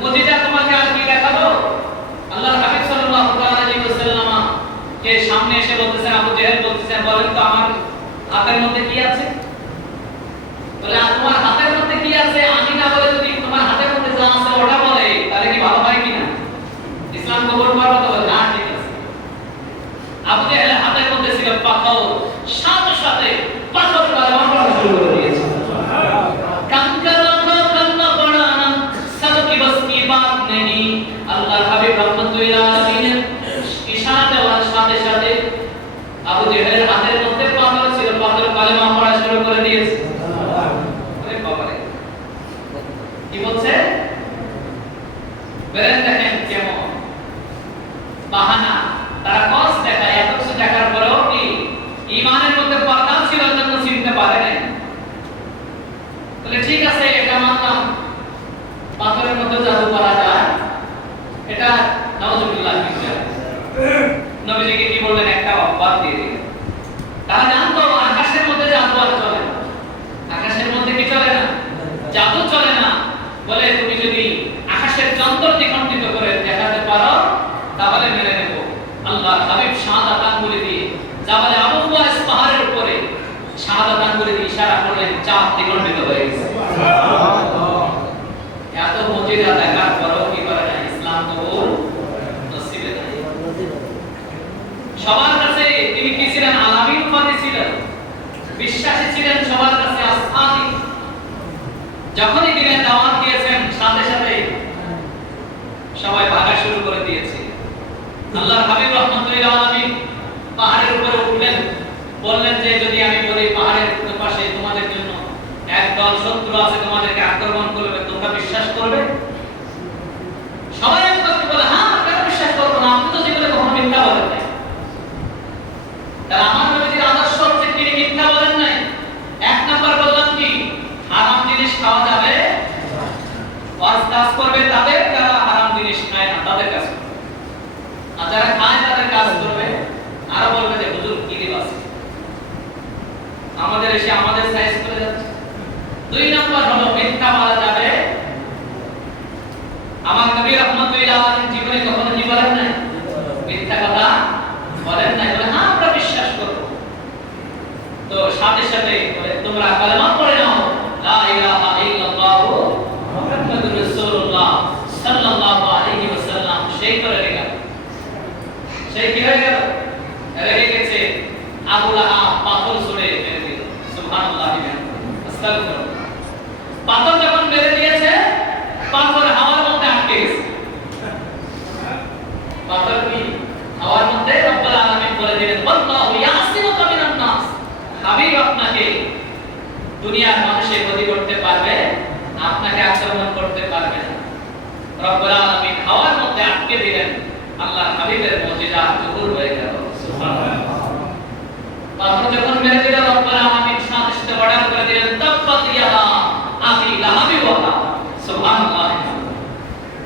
মুজিজা তোমাকে আর কি কে সামনে এসে বলতেছেন, আবু জেহেল বলতেছেন, বলেন তো আমার হাতের মধ্যে কি আছে? বলে তোমার বলে, ঠিক আছে, এটা মানলাম। পাথরের মধ্যে জাদু করা এটা নাউজুবিল্লাহ নবীজিকে কি বললেন? একটা বাদ দিয়ে দিলেন। তারা জানতো আকাশের মধ্যে জাদু আর চলে না আকাশের মধ্যে কি চলে না জাদু চলে না বলে তুমি যদি আকাশের চন্দ্র দ্বিখণ্ডিত করে দেখাতে পারো তাহলে মেনে নেব আল্লাহ হাবিব শাহাদাত আঙ্গুলি দিয়ে জাবালে আবু কুয়াস পাহাড়ের উপরে শাহাদাত আঙ্গুলি দিয়ে ইশারা করলেন চাঁদ দ্বিখণ্ডিত হয়ে গেছে এত মজিদা দেখার পরেও কি করে না ইসলাম কবুল নসিবে নাই সবার কাছে তিনি কি ছিলেন আলামী উপাধি ছিলেন বিশ্বাসী ছিলেন সবার কাছে আস্থানি যখনই তিনি দাওয়াত দিয়েছেন সাথে সাথে সবাই ভাগা শুরু করে দিয়েছে আল্লাহর হাবিব রহমতুল্লাহ আলামিন পাহাড়ের উপরে উঠলেন বললেন যে যদি আমি বলি পাহাড়ের পাশে তোমাদের জন্য একদল শত্রু আছে তোমাদেরকে আক্রমণ করবে তোমরা বিশ্বাস করবে। সবাই একবার বলে হ্যাঁ কেন বিশ্বাস করব না? আপনি তো জীবনে কখনো মিথ্যা বলেন নাই। তাহলে আমার নবীজির আদর্শ হচ্ছে তিনি মিথ্যা বলেন নাই। এক নাম্বার বললাম কি, হারাম জিনিস খাওয়া যাবে কাজ করবে তাদের, যারা হারাম জিনিস খায় না, তাদের কাছে আর যারা খায়, তাদের কাজ করবে। আরও বলবে যে, হুজুর, কি দিবাস? আমাদের এসে আমাদের সাইজ দুই নম্বর হলো মিথ্যা বলা যাবে। আমার নবী রহমতুল্লাহ জীবনে কখনো কি বলেন নাই? মিথ্যা কথা বলেন নাই বলে হ্যাঁ আমরা বিশ্বাস করব। তো সাথে সাথে তোমরা কালেমা পড়ে নাও লা ইলাহা ইল্লাল্লাহ মুহাম্মাদুর রাসূলুল্লাহ সাল্লাল্লাহু আলাইহি ওয়াসাল্লাম সেই করে রেখে সেই কি হয়ে গেল রেখে গেছে আবু লাহাব পাথর ছুঁড়ে মেরে দিল সুবহানাল্লাহ আস্তাগফিরুল্লাহ পাথর যখন মেরে দিয়েছে পাথর হাওয়ার মধ্যে আটকে গেছে পাথর কি হাওয়ার মধ্যে রব্বুল আলামিন বলে দিলেন আল্লাহু ইয়াসিমুকা মিনান নাস হাবিব আপনাকে দুনিয়ার মানুষের ক্ষতি করতে পারবে, আপনাকে আক্রমণ করতে পারবে না। রব্বুল আলামিন হাওয়ার মধ্যে আটকে দিলেন আল্লাহ হাবিবের মুজিজা জহুর হয়ে গেল। সুবহানাল্লাহ। পাথর যখন মেরে দিলেন রব্বুল আলামিন করে দিলেন তাব্বাত ইয়াদা আবি লাহাবি ওয়া তাব। সুবহানাল্লাহ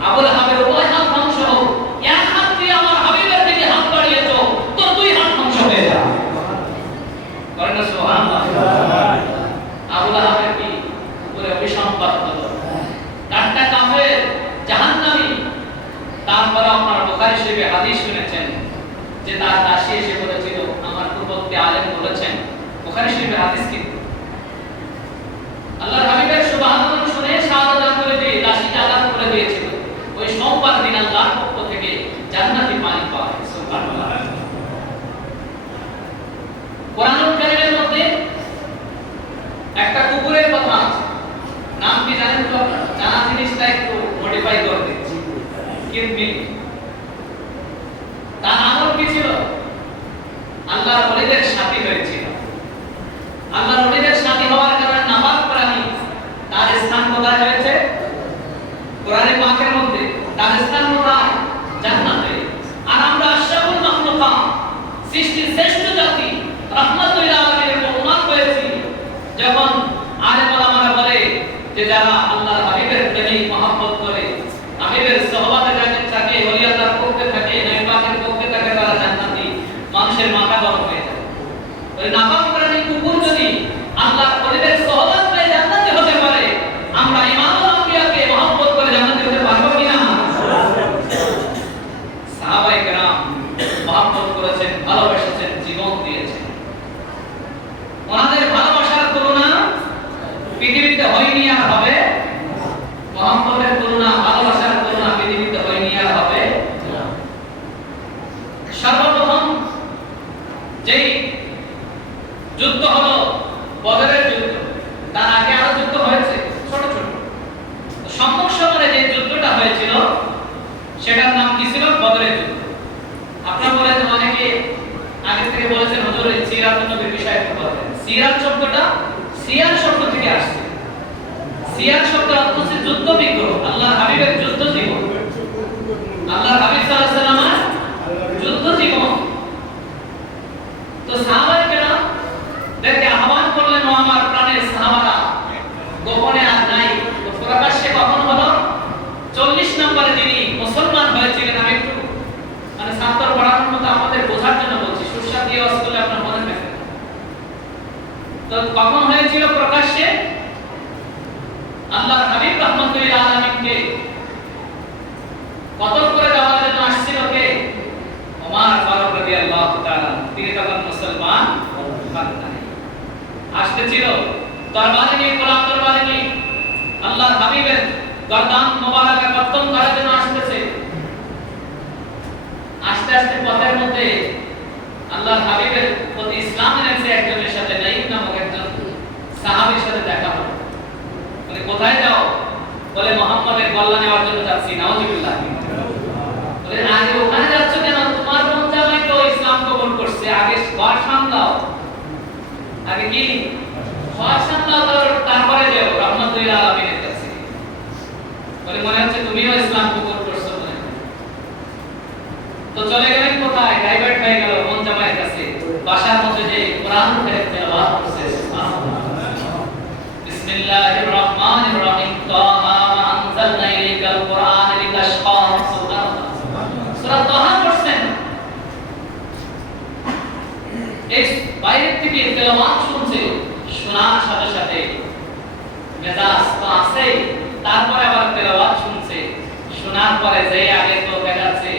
আবু লাহাবের উভয় হাত ধ্বংস হোক এক হাত দিয়ে আমার হাবিবের দিকে হাত বাড়িয়েছো তোর দুই হাত ধ্বংস হয়ে যা করেন না সুবহানাল্লাহ আবু লাহাবের কি উপরে অভিসম্পাদ হলো কাটটা কাফের জাহান্নামী তারপরে শরীফে হাদিস শুনেছেন যে তার দাসী এসে বলেছিল, আমার পূর্ববর্তী আলেম বলেছেন। বুখারী শরীফের হাদিস কিন্তু আল্লাহর হাবিবের সুবহানাল্লাহ শুনে শাহাদাত করে দিয়ে, দাসীকে আজাদ করে দিয়েছিল। ওই সোমবার দিন আল্লাহর পক্ষ থেকে জান্নাতি পানি পায় সুবহানাল্লাহ। কোরআনুল কারীমের মধ্যে একটা কুকুরের কথা আছে। নাম কি জানেন তো আপনারা? জানা জিনিসটা একটু মডিফাই করে দিচ্ছি। কিরমিল তার আমল কি ছিল? আল্লাহর ওলিদের সাথী হয়েছিল। আল্লাহর ওলিদের সাথী হওয়ার কারণে নামাজ প্রাণী তার স্থান কোথায় হয়েছে? কোরআনে পাকের মধ্যে। তার স্থান কোথায়? জান্নাতে। আর আমরা আশরাফুল মাখলুকাত, সৃষ্টির শ্রেষ্ঠ জাতি রাহমাতুল আলামিনের উম্মাত হয়েছি যখন আলেম ওলামারা বলে যে যারা আল্লাহর হাবিবের প্রেমিক মহব্বত করে হাবিবের সহবাতে যাকে থাকে ওলি আল্লাহর পক্ষে থাকে নবী পাকের পক্ষে থাকে তারা জান্নাতি মানুষের মাথা গরম হয়ে যায় ওই নাপাক প্রাণী কুকুর যদি আল্লাহর ওলিদের সহবাত পেয়ে জান্নাতি হতে পারে আমরা ইমামুল আম্বিয়াকে মহব্বত করে জান্নাতি হতে পারব কি হয়েছিল সেটার নাম কি ছিল বদরের যুদ্ধ আপনারা বলেন অনেকে আগে থেকে বলেছেন হুজুর এই সিরাত নবীর বিষয়ে একটু বলেন সিরাত শব্দটা সিয়ার শব্দ থেকে আসছে। সিয়ার শব্দ অর্থ হচ্ছে যুদ্ধ বিগ্রহ। আল্লাহর হাবিবের যুদ্ধ জীবন। আল্লাহর হাবিব সাল্লাল্লাহু আলাইহি ওয়াসাল্লামের যুদ্ধ জীবন। তো সাহাবায়ে কেরাম দেখে আহ্বান করলেন, ও আমার প্রাণের সাহাবারা, গোপনে আর নাই। তো প্রকাশ্যে কখন হলো চল্লিশ নম্বরে যিনি মুসলমান হয়েছিলেন আমি একটু মানে ছাত্র পড়ানোর মতো আমাদের বোঝার জন্য বলছি সুস্বাদ দিয়ে অস্কুলে আপনার মনে থাকে কখন হয়েছিল প্রকাশ্যে? আল্লাহর হাবিব রহমতুল্লাহ আলমিনকে কতল করে দেওয়ার জন্য আসছিল কে? ওমর ফারুক রাদিয়াল্লাহু তাআলা তিনি তখন মুসলমান আসতেছিল তরবারি নিয়ে, গোলাম তরবারি নিয়ে। আল্লাহর হাবিবের গর্দান মোবারকে কর্তন করার জন্য আসতেছে। আস্তে আস্তে পথের মধ্যে আল্লাহর হাবিবের প্রতি ইসলামের এসে একজনের সাথে নাইম নামক একজন সাহাবীর সাথে দেখা হলো। বলে, কোথায় যাও? বলে, মোহাম্মদের কল্যাণ নেওয়ার জন্য যাচ্ছি, নাউজুবিল্লাহ। বলে আগে ওখানে যাচ্ছ কেন? তোমার বোন জামাই তো ইসলাম কবুল করছে। আগে ঘর সামলাও। আগে কি? ঘর সামলাও তার- তারপরে যাও রহমতুল্লাহ আলমিনের কাছে। বলে, মনে হচ্ছে তুমিও ইসলাম কবুল করছ মনে। তো চলে গেলেন কোথায়? ডাইভার্ট হয়ে গেল বাসার মধ্যে যে কোরআন পড়ছেন। এই বাইরের থেকে তেলাওয়াত শুনছে, শোনার সাথে সাথে মেজাজ তো তারপরে আবার তেলাওয়াত শুনছে। শোনার পরে যে আগে তো দেখাচ্ছে,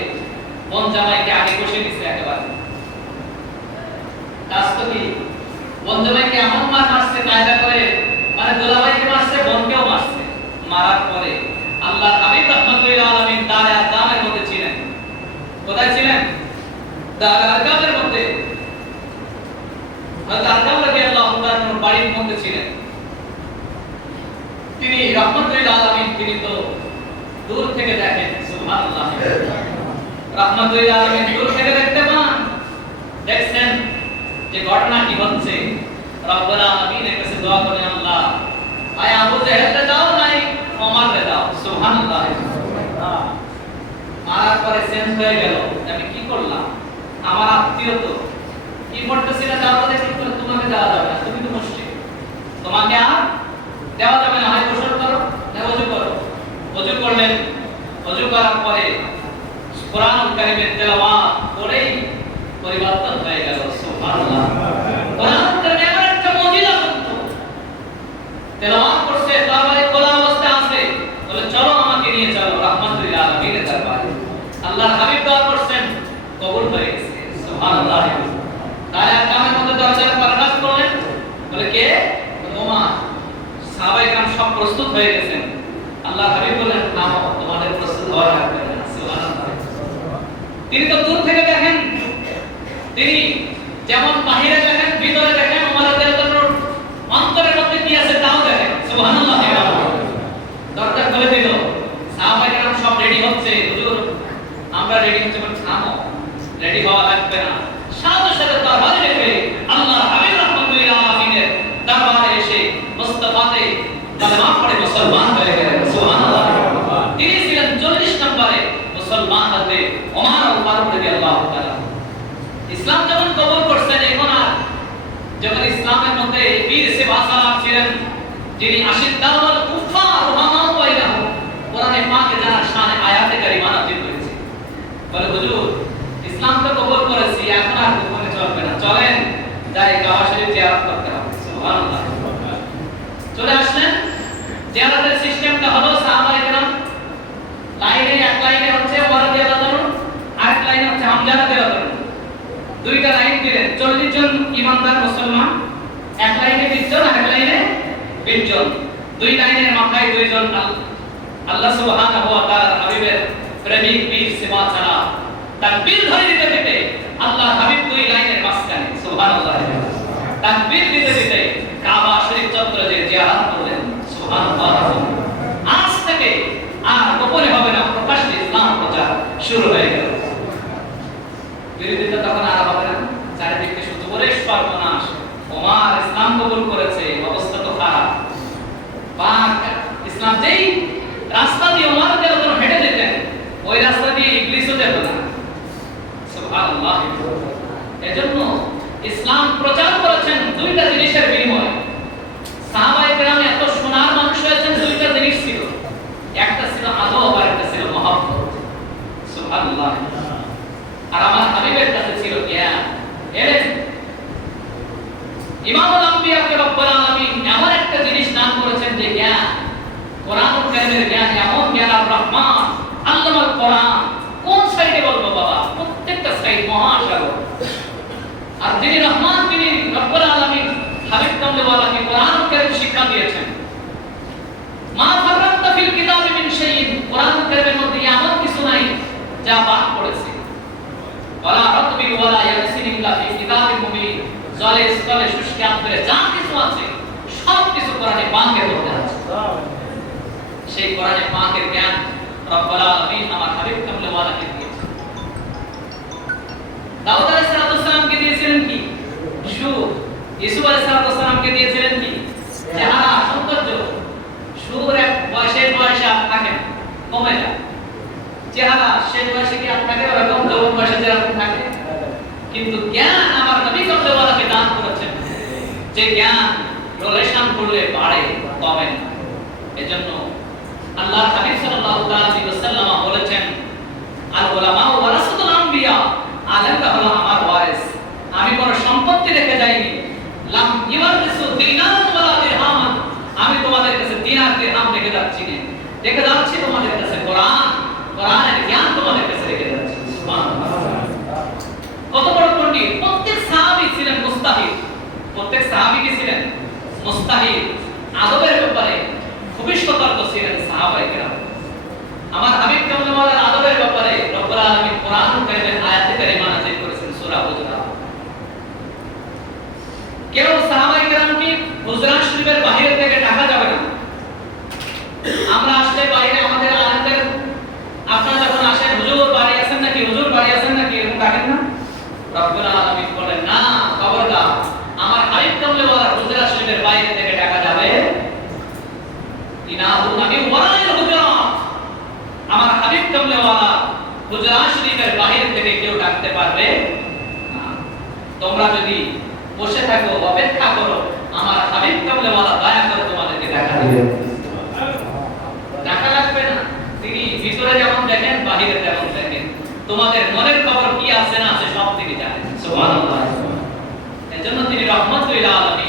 বোন জামাইকে আগে বসে কাজ তো কি এমন মার মারছে কায়দা করে মানে দোলাভাইকে মারছে বোনকেও মারছে। মারার পরে আল্লাহ হাবিব রহমতুল্লাহ আলমিন দারে আদামের মধ্যে ছিলেন। কোথায় ছিলেন? দারে আদামের মধ্যে। আদম রাদিয়াল্লাহু তাআলার বাড়ির মধ্যে ছিলেন। তিনি রহমতুল্লাহ আলামিন তিনি তো দূর থেকে দেখেন সুবহানাল্লাহ। রহমতুল্লাহ আলামিন দূর থেকে দেখতে পান। দেখছেন? যে ঘটনা কি হচ্ছে রব্বুল আলামিনের কাছে দোয়া করেন আল্লাহ আয় আবু জাহেলকে দাও নাই, ওমরকে দাও। সুবহানাল্লাহ। মারার পরে চেঞ্জ হয়ে গেল। আমি কি করলাম? আমার আত্মীয় তো। কি করতেছি না যাওয়া দেখি তো তোমাকে দেওয়া যাবে না। তুমি তো মুশরিক। তোমাকে আর দেওয়া যাবে না। হয় গোসল করো না ওযু করো। ওযু করলেন। ওযু করার পরে কোরআন কারিমের তেলাওয়াত করেই পরিবর্তন হয়ে গেল চলো আমাকে নিয়ে চলো রাহমাতুল্লাহ আলামিনের দরবারে বলে কে সব প্রস্তুত হয়ে গেছেন আল্লাহ হাবিব বলেন নাও তোমাদের প্রস্তুত তিনি তো দূর যেমন বাহিরে দেখেন, ভিতরে দেখেন রাদিয়াল্লাহু অন্তরের মধ্যে কি আছে তাও দেখেন। সুবহানাল্লাহ দরজা খুলে দিল। সাহাবায়ে কেরাম সব রেডি হচ্ছে। হুজুর, আমরা রেডি হচ্ছে বলে থামো। রেডি হওয়া লাগবে না। সাথে সাথে দরবারে রেখে আল্লাহ হাবিব রহমতুল্লাহ আলামিনের দরবারে এসে মুস্তাফাতে কালেমা পড়ে মুসলমান হয়ে গেলেন। সুবহানাল্লাহ তিনি ছিলেন 40 নম্বরে মুসলমান হতে ওমর ফারুক রাদিয়াল্লাহু তাআলা। ইসলাম যখন আর যখন ইসলামের মধ্যে বীর সেবাসালাম ছিলেন, যিনি আশিদ্দাউল কুফার রুহামা বাইনাহু, কোরআনে পাকে যারা শানে আয়াতে কারিমা নাযিল করেছে। বলে, হুজুর, ইসলাম তো কবুল করেছি, এখন আর গোপনে চলবে না। চলেন যাই কাবা শরীফ জিয়ারত করতে হবে। সুবহানাল্লাহ চলে আসলেন। জিয়ারতের সিস্টেমটা হলো সাহাবায়ে কেরাম লাইনে এক লাইনে হচ্ছে ওমর রাদিয়াল্লাহু আনহু, আরেক লাইনে হচ্ছে হামজা দুইটা লাইন দিলেন। চল্লিশ জন ইমানদার মুসলমান, এক লাইনে বিশ জন আর এক লাইনে বিশ জন দুই লাইনের মাথায় দুইজন আল- আল্লাহ সুবহানাহু ওয়া তাআলার হাবিবের প্রেমিক বীর সেবা ছাড়া তাকবীর ধরে দিতে দিতে আল্লাহ হাবিব দুই লাইনের মাঝখানে, সুবহানাল্লাহ। তাকবীর দিতে দিতে কাবা শরীফ যে জিয়ারত করলেন, সুবহানাল্লাহ। আজ থেকে আর গোপনে হবে কবুল করেছে, অবস্থা তো খারাপ। পাক ইসলাম যেই রাস্তা দিয়ে ওমর রাদিয়াল্লাহু হেঁটে যেতেন, ওই রাস্তা দিয়ে ইবলিসও যেত না। সুবহানাল্লাহ। এজন্য ইসলাম প্রচার করেছেন দুইটা জিনিসের বিনিময়ে। এত সোনার মানুষ হয়েছেন দুইটা জিনিস ছিল। একটা ছিল আদব আর একটা ছিল মহব্বত। সুবহানাল্লাহ। আর আমার হাবিবের কাছে ছিল জ্ঞান। ইমামুল আম্বিয়াকে রব্বুল আলামিন এমন একটা জিনিস দান করেছেন যে জ্ঞান। কোরআনুল কারীমের জ্ঞান এমন জ্ঞান আর রহমান। আল্লামাল কোরআন কোন সাইডে বলব বাবা? প্রত্যেকটা সাইড মহাসাগর। আর যিনি রহমান, তিনি রব্বুল আলামিন, হাবিব কামলেওয়ালাকে কোরআনুল কারীম শিক্ষা দিয়েছেন। মা ফাররাতনা ফিল কিতাবি মিন শাইইন। কোরআনুল কারীমের মধ্যে এমন কিছু নাই যা বাদ পড়েছে ওয়ালা রাতবি ওয়ালা ইয়াসিন ইল্লা ফি কিতাবিন মুবিন। জলে স্থলে শুষ্কে আন্তরে যা কিছু আছে সব কিছু কোরআনে পাকের মধ্যে আছে। সেই কোরআনে পাকের জ্ঞান রব্বুল আলামিন আমার হাবিব কামলেওয়ালাকে দিয়েছেন। দাউদ আলাইহিস সালামকে দিয়েছিলেন কি? সুর ইসুফ আলাইহিস সালামকে দিয়েছিলেন কি? চেহারা সৌন্দর্য। সুর এক বয়সের বয়সে আর থাকে না, কমে যায়। চেহারা শেষ বয়সে কি আর থাকে ওরকম যৌবন বয়সে যেরকম থাকে? কিন্তু জ্ঞান আমার দান করেছেন। যে জ্ঞান রিলেশন করলে বাড়ে, কমে না। এজন্য আল্লাহ হাবিব সাল্লাল্লাহু আলাইহি ওয়াসাল্লাম বলেছেন, আল উলামা ওয়ারাসাতুল আম্বিয়া আলেমরা হলো আমার ওয়ারিস। আমি কোনো সম্পত্তি রেখে যাইনি। লাম ইওয়ারিসু দিনার ওয়ালা দিরহাম আমি তোমাদের কাছে দিনার দিরহাম রেখে যাচ্ছি না। রেখে যাচ্ছি তোমাদের কাছে কোরআন। কোরআনের জ্ঞান তোমাদের কাছে রেখে যাচ্ছি সুবহানাল্লাহ কত বড় পণ্ডিত প্রত্যেক সাহাবী ছিলেন মুস্তাহিদ প্রত্যেক সাহাবী কি ছিলেন মুস্তাহিদ। আদবের ব্যাপারে খুবই সতর্ক ছিলেন সাহাবায়ে কেরাম। আমার হাবিব কামলাওয়ালার আদবের ব্যাপারে রব্বুল আলামিন কোরআন কারীমের আয়াতে কারিমা নাযিল করেছেন সূরা হুজুরাত কেউ সাহাবায়ে কেরামকে হুজরাত শরীফের বাইরে থেকে ডাকা যাবে না। আমরা আসলে বাইরে আমাদের আলেমদের, আপনারা যখন আসেন, হুজুর বাড়ি আছেন নাকি? হুজুর বাড়ি আছেন নাকি? এরকম ডাকেন না? রব্বুল আলামিন বলেন না খবরদার আমার হাবিব কামলাওয়ালা হুজরাত শরীফের বাইরে থেকে যাবে। আমার হাবিব হুজরাত শরীফের বাহির থেকে কেউ ডাকতে পারবে তোমরা যদি বসে থাকো, অপেক্ষা করো, আমার হাবিব দয়া করে তোমাদেরকে দিবে। লাগবে না। তিনি ভিতরে যেমন দেখেন, বাহিরে তেমন দেখেন। তোমাদের মনের খবর কি আছে না আছে সব তিনি জানেন। সুবহানাল্লাহ। এজন্য তিনি রহমতুল লিল আলামিন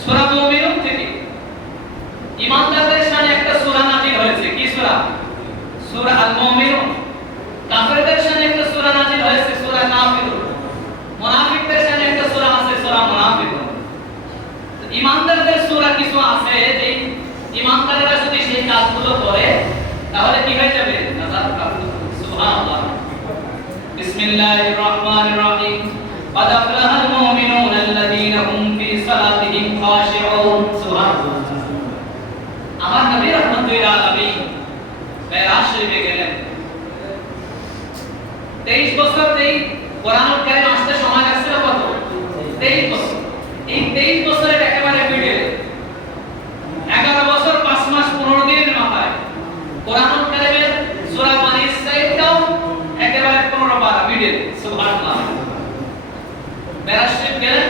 সূরা মুমিনুন থেকে ইমানদারদের শানে একটা সূরা নাযিল হয়েছে কি সূরা সূরা আল মুমিনুন কাফেরদের শানে একটা সূরা নাযিল হয়েছে সূরা কাফিরুন মুনাফিকদের শানে একটা সূরা আছে সূরা মুনাফিকুন তো ইমানদারদের সূরা কিছু আছে যে ইমানদাররা যদি সেই কাজগুলো করে তাহলে কি হয়ে যাবে নাজাত প্রাপ্ত সুবহানাল্লাহ বিসমিল্লাহির রহমানির রহিম قد أفلح বছর যেই কোরআনুল কারীম আসতে সময় লাগছিল কত? 23 বছর। এই 23 বছরের একেবারে মিডলে 11 বছর 5 মাস 15 দিনের মাথায় কোরআনুল কারীমের সূরা বনী ইসরাঈলটাও একেবারে 15 পারা মিডলে সুবহানাল্লাহ। মেরাজ গেলেন,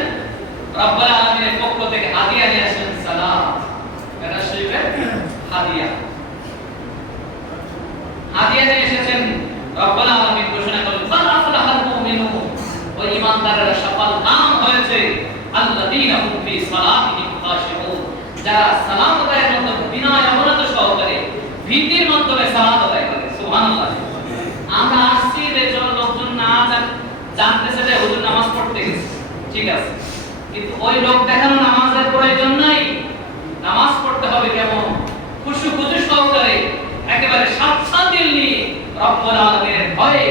রব্বুল আলামিনের পক্ষ থেকে হাদিয়া নিয়ে আসেন, সালাম। মেরাজ হাদিয়া। হাদিয়া নিয়ে এসেছেন রব্বুল আলামিন ঘোষণা করলেন মান আফলাহাল মুমিনুন ওই ঈমানদারেরা সফল কাম হয়েছে আল্লাযীনা হুম সালাতিহিম খাশিউন। যারা সালাত আদায়ের মধ্যে বিনয় সহকারে ভীতির মাধ্যমে সালাত আদায় করে। সুবহানাল্লাহ। আমরা আসছি যে লোকজন না জান জানতেছে যে হুজুর নামাজ পড়তে গেছে। ঠিক আছে। কিন্তু ওই লোক দেখানো নামাজের প্রয়োজন নাই। নামাজ পড়তে হবে কেমন? খুশু খুশু সহকারে একেবারে সাতসা দিল নিয়ে রব্বুল আলামিনের ভয়ে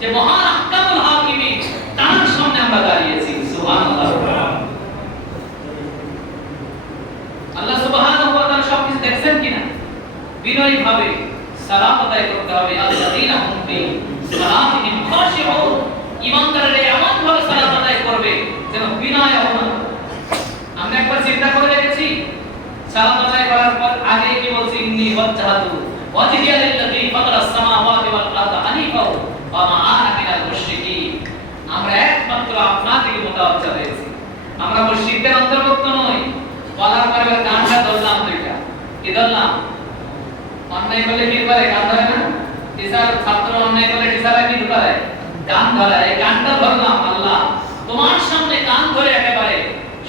যে মহান আহকামুল হাকিমিন তার সামনে আমরা দাঁড়িয়েছি, সুবহানাল্লাহ। আল্লাহ সুবহানাহু ওয়া তাআলা সবকিছু দেখছেন কিনা? বিনয়ী ভাবে সালাত আদায় করতে হবে। আল্লাযীনা হুম ফি সালাতিহিম খাশিউন। ঈমানদাররা এমন ভাবে সালাত আদায় করবে যেন বিনয় অবনত আমরা একবার চিন্তা করে দেখেছি সালাত আদায় করার পর আগে কি বলছি? ইন্নী ওয়াজ্জাহাতু। ওয়াজহিয়া লিল্লাযী ফাতারাস সামাওয়াতি ওয়াল আরদা হানিফা ওয়া মা আনা মিনাল মুশরিকিন আমরা একমাত্র আপনার দিকে আমরা মুশরিকদের অন্তর্ভুক্ত নই। বলার পরে এবার কানটা ধরলাম দুইটা। কি ধরলাম? অন্যায় করলে কি করে? কান ধরে না? টিচার, ছাত্র অন্যায় করলে টিচাররা কি করে কান ধরে। এই কানটা ধরলাম, আল্লাহ। তোমার সামনে কান ধরে একেবারে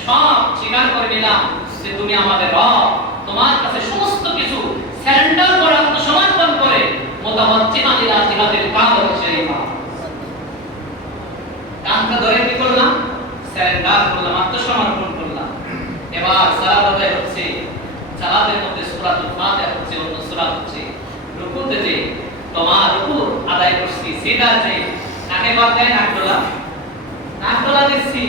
সব স্বীকার করে নিলাম যে তুমি আমাদের রব। তোমার কাছে সমস্ত কিছু স্যারেন্ডার করে, আত্মসমর্পণ করে মোতামজ্জিমা লিলা জিহাদের কাজ হচ্ছে এই কানটা ধরে কি করলাম স্যারেন্ডার করলাম, আত্মসমর্পণ করলাম। এবার সালাত আদায় হচ্ছে সালাতের মধ্যে ফাতিহা হচ্ছে, অন্য সূরা হচ্ছে। রুকুতে যে তোমার রুকু আদায় করছি, সেটা যে নাক ডোলা দিচ্ছি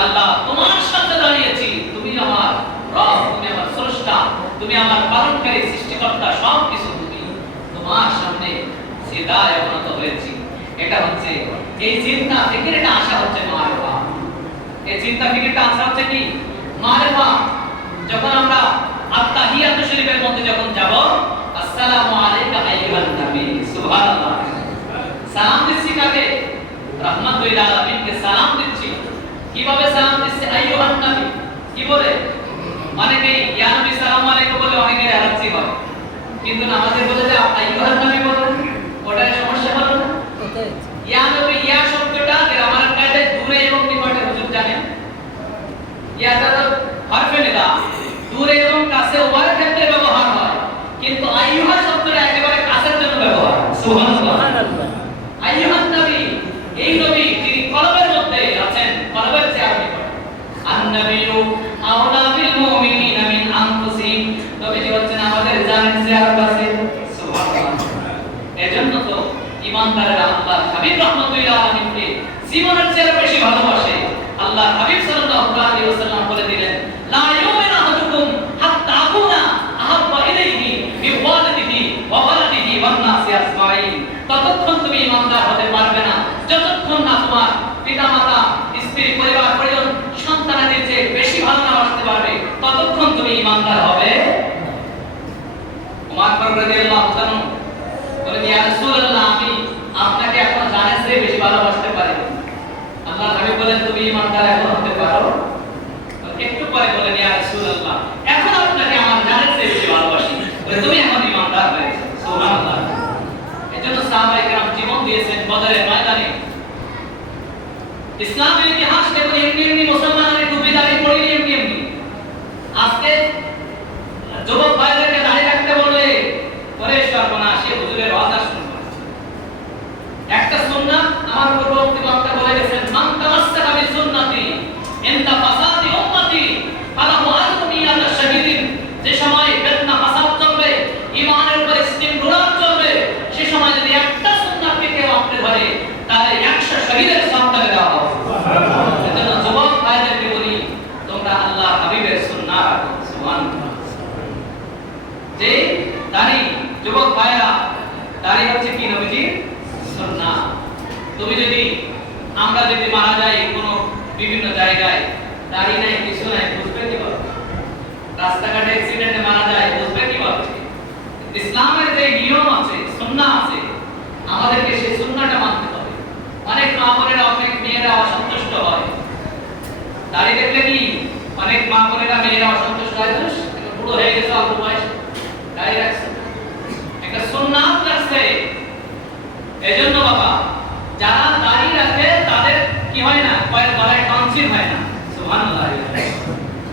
আল্লাহ তোমার সাথে দাঁড়িয়েছি, তুমি আমার রব, তুমি আমার স্রষ্টা, তুমি আমার পালনকারী, সৃষ্টিকর্তা সব কিছু তুমি তোমার সামনে সিদায় অবনত হয়েছি। এটা হচ্ছে, এই চিন্তা থেকে এটা আশা হচ্ছে মারেফা এই চিন্তা ফিকিরটা আসা হচ্ছে কি? মারেফা যখন আমরা আত্তাহিয়াত শরীফের মধ্যে যখন যাব আসসালামু আলাইকা আইয়ুহান নবী সুবহানাল্লাহ। সালাম দিচ্ছি কাকে? রাহমাতুল আলামিনকে সালাম দিচ্ছি। কীভাবে সালাম দিচ্ছি আইয়ুহান নবী? কি বলে? অনেকে ইয়া নবী সালাম আলাইকুম বলে অনেকে এড়াচ্ছি হয়। কিন্তু নামাজে বলে যে আইয়ুহান নবী বলেন ওটার সমস্যা হলো না? ইয়া নবী ইয়া শব্দটা গ্রামার কায়দায় দূরে এবং নিকটে হুজুর জানেন ইয়াটা তো হরফে নিদা দূরে এবং কাছে উভয় ক্ষেত্রে ব্যবহার হয়। কিন্তু আইয়ুহা শব্দটা একেবারে কাছের জন্য ব্যবহার। সুবহানাল্লাহ। আইয়ুহান নবী এই নবী যিনি কলবের মধ্যে আছেন কলবের চেয়ে আপনি আন-নবিয়্যু আওলা বিল মুমিনিনা মিন আনফুসিহিম। নবীজি হচ্ছেন আমাদের জানের চেয়ে কাছে সুবহানাল্লাহ। এজন্য তো ইমানদারেরা আল্লাহ হাবিব রহমতুল্লাহ আলামিনকে জীবনের চেয়ে বেশি ভালোবাসে। আল্লাহ হাবিব সাল্লাল্লাহু আলাইহি ওয়াসাল্লাম বলে দিলেন লা ইউমিনু আহাদুকুম হাত্তা আকুনা আহাব্বা ইলাইহি মিন ওয়ালিদিহি ওয়া ওয়ালাদিহি ওয়ান নাসি আজমাইন ততক্ষণ তুমি ইমানদার হতে পারবে না যতক্ষণ না তোমার পিতামাতা স্ত্রী পরিবার পরিজন সন্তানাদের চেয়ে বেশি ভালো না বাসতে পারবে ততক্ষণ তুমি ইমানদার হবে উমার ফারুক রাদিয়াল্লাহু তাআলা বলেন ইয়া রাসূলুল্লাহ আমি আপনাকে এখন জানের চেয়ে বেশি ভালোবাসতে পারি আল্লাহ হাবিব বলেন তুমি ইমানদার এখন হতে পারো একটু পরে বলেন ইয়া রাসূলুল্লাহ এখন আপনাকে আমার জানের চেয়ে বেশি ভালোবাসি বলে তুমি এখন ইমানদার হয়েছে সুবহানাল্লাহ এজন্য সাহাবায়ে কেরাম জীবন দিয়েছেন বদরের ময়দানে ইসলামের ইতিহাস দেখুন এমনি এমনি মুসলমানের টুপি দাঁড়িয়ে পড়ি এমনি এমনি আজকে যুবক ভাইদেরকে দাঁড়িয়ে রাখতে বললে পরে সর্বনাশ সে হুজুরের ওয়াজ আর শুনবে না। একটা সুন্নাত আমার পূর্ববর্তী বক্তা বলে গেছেন মান তামাসসাকা বি সুন্নতি ইনতা ফাসাদি উম্মতি ফালাহু আজরু মিয়াত শাহীদিন যে সময় ফিতনা ফাসাদ চলবে ঈমানের উপর স্টিম রোলার চলবে সে সময় যদি একটা সুন্নাতকে কেউ আঁকড়ে ধরে তাহলে 100 শহীদের সওয়াব তাকে দেওয়া হবে এজন্য যুবক ভাইদেরকে বলি তোমরা আল্লাহ হাবিবের সুন্নাহ রাখো সুবহানাল্লাহ যে দাড়ি যুবক ভাইরা দাড়ি হচ্ছে কি নবীজি সুন্নাহ তুমি যদি আমরা যদি মারা যাই কোনো বিভিন্ন জায়গায় দাড়ি নাই কিছু নাই, বুঝবে কি ভাবে রাস্তাঘাটে অ্যাক্সিডেন্টে মারা যায়, বুঝবে কি ভাবে ইসলামের যে নিয়ম আছে সুন্নাহ আছে, আমাদেরকে সেই সুন্নাহটা মানতে হবে। অনেক মা অনেক মেয়েরা অসন্তুষ্ট হয়। দাড়ি দেখলে কি অনেক মা মেয়েরা অসন্তুষ্ট হয় তো বুড়ো হয়ে গেছে, অল্প বয়স। দাড়ি রাখছে। একটা সুন্নাত রাখছে এজন্য বাবা যারা দাড়ি রাখে তাদের কি হয় না? কয়েক গলায় টনসিল হয় না। সুবহানাল্লাহ।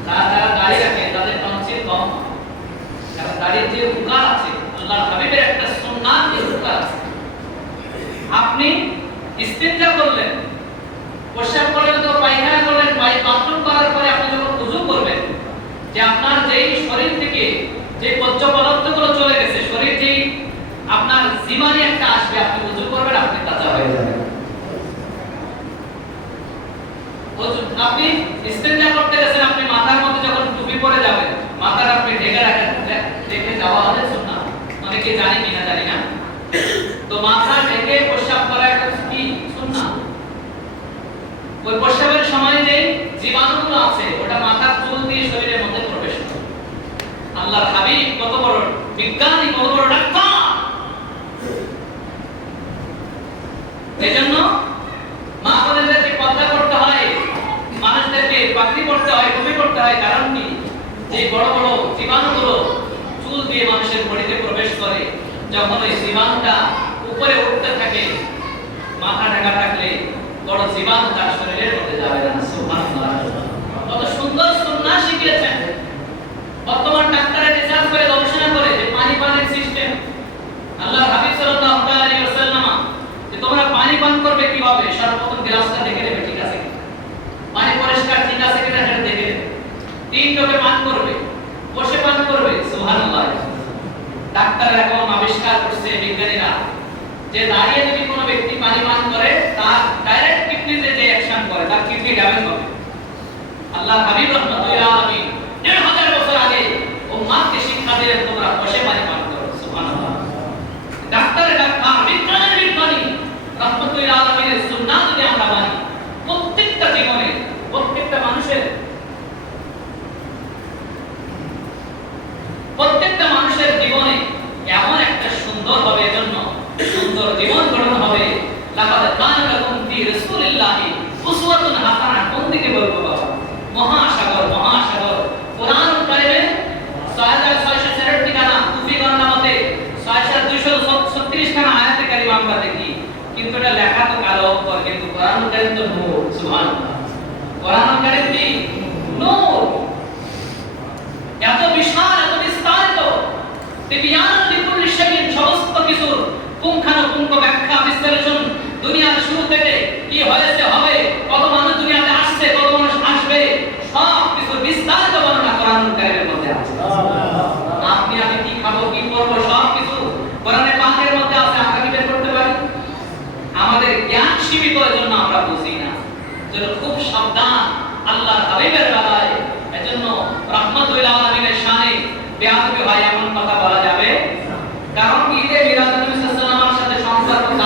যারা যারা দাড়ি রাখে তাদের টনসিল কম। কারণ দাড়ির যে উপকার আছে, আল্লাহর হাবিবের একটা সুন্নাত যে উপকার আছে। আপনি ইস্তিনজা করলেন, প্রস্রাব করলেন তো পায়খানা করলেন বাথরুম করার পরে আপনি যখন উযু করবেন, যে আপনার যেই শরীর থেকে যে পদ্য পদার্থগুলো চলে গেছে, শরীর যেই আপনার জীবাণু একটা আসবে আপনি উযু করবেন আপনি তাজা হয়ে যাবেন উযু আপনি ইস্তেঞ্জা করতে গেছেন, আপনি মাথার মধ্যে যখন টুপি পরে যাবেন, মাথার আপনি ঢেকে রাখেন, ঢেকে যাওয়া হলে সুন্নাহ অনেকে জানে কিনা, জানি না। তো মাথা ঢেকে প্রস্রাব করা একটা কি? সুন্নাহ। ওই প্রস্রাবের সময় যে জীবাণুগুলো আছে, ওটা মাথার চুল দিয়ে শরীরের মধ্যে প্রবেশ করে। আল্লাহর হাবিব কত বড় বিজ্ঞানী, কত বড় ডাক্তার! এজন্য মা বোনেদেরকে পর্দা করতে হয় মানুষদেরকে পাগড়ি করতে হয় টুপি করতে হয় যে বড় বড় জীবাণুগুলো চুল দিয়ে মানুষের বডিতে প্রবেশ করে, যখন ওই জীবাণুটা উপরে উঠতে থাকে, মাথা ঢাকা থাকলে বড় জীবাণু তার শরীরের মধ্যে যাবে না। সুবহানাল্লাহ কত সুন্দর সুন্নাহ শিখিয়েছেন। বর্তমান ডাক্তাররা রিসার্চ করে গবেষণা করে যে পানি পানের সিস্টেম আল্লাহ হাবিব সাল্লাল্লাহু আলাইহি ওয়াসাল্লাম যে তোমরা পানি পান করবে কীভাবে, সর্বপ্রথম গ্লাসটা দেখে নেবে ঠিক আছে পানি পরিষ্কার ঠিক আছে কিনা সেটা দেখে নেবে। তিন লোকে পান করবে, বসে পান করবে, সুবহানাল্লাহ। ডাক্তাররা এখন আবিষ্কার করছে বিজ্ঞানীরা যে দাঁড়িয়ে যদি কোনো ব্যক্তি পানি পান করে, তার ডাইরেক্ট কিডনিতে যে অ্যাকশন করে, তার কিডনি ড্যামেজ হবে। আল্লাহ হাবিব রহমাতুল্লাহ আলামিন দেড় হাজার বছর আগে উম্মাহকে শিক্ষা দিলেন, তোমরা বসে পানি পান করো সুবহানাল্লাহ ডাক্তারের ডাক্তার বিজ্ঞানের বিজ্ঞানী রহমতুল্লাহ আলমিনের সুন্নাহ যদি আমরা মানি প্রত্যেকটা জীবনে প্রত্যেকটা মানুষের প্রত্যেকটা মানুষের জীবনে এমন একটা সুন্দর হবে এজন্য সুন্দর জীবন গঠন হবে। লাকাদ কানা লাকুম ফি রাসূলিল্লাহি উসওয়াতুন হাসানাহ। কোন দিকে বলব বাবা? মহাসাগর মহাসাগর। কোরআন কারিমে 6663 খানা কুফি গণনা মতে 6236 খানা আয়াতে কারিমা আমরা দেখি। কিন্তু এটা লেখা তো কালো অক্ষর, কিন্তু কোরআন কারিম তো নূর, সুবহানাল্লাহ। কোরআন কারিম কি? নূর। এত বিশাল তিবিয়ান লিকুল শাইইন সমস্ত কিছুর পুঙ্খানুপুঙ্খ ব্যাখ্যা বিশ্লেষণ দুনিয়ার শুরু থেকে কি হয়েছে হবে কত মানুষ দুনিয়াতে আসছে কত মানুষ আসবে সব কিছু বিস্তারিত বর্ণনা কোরআন মধ্যে আছে। আপনি আমি কি খাব কি করব সব কিছু কোরআনে পাকের মধ্যে আছে আমরা বের করতে পারি? আমাদের জ্ঞান সীমিত এর জন্য আমরা বুঝি না। যেন খুব সাবধান আল্লাহ হাবিবের বেলায় এজন্য রহমতুল্লাহ আলমিনের শানে বেআ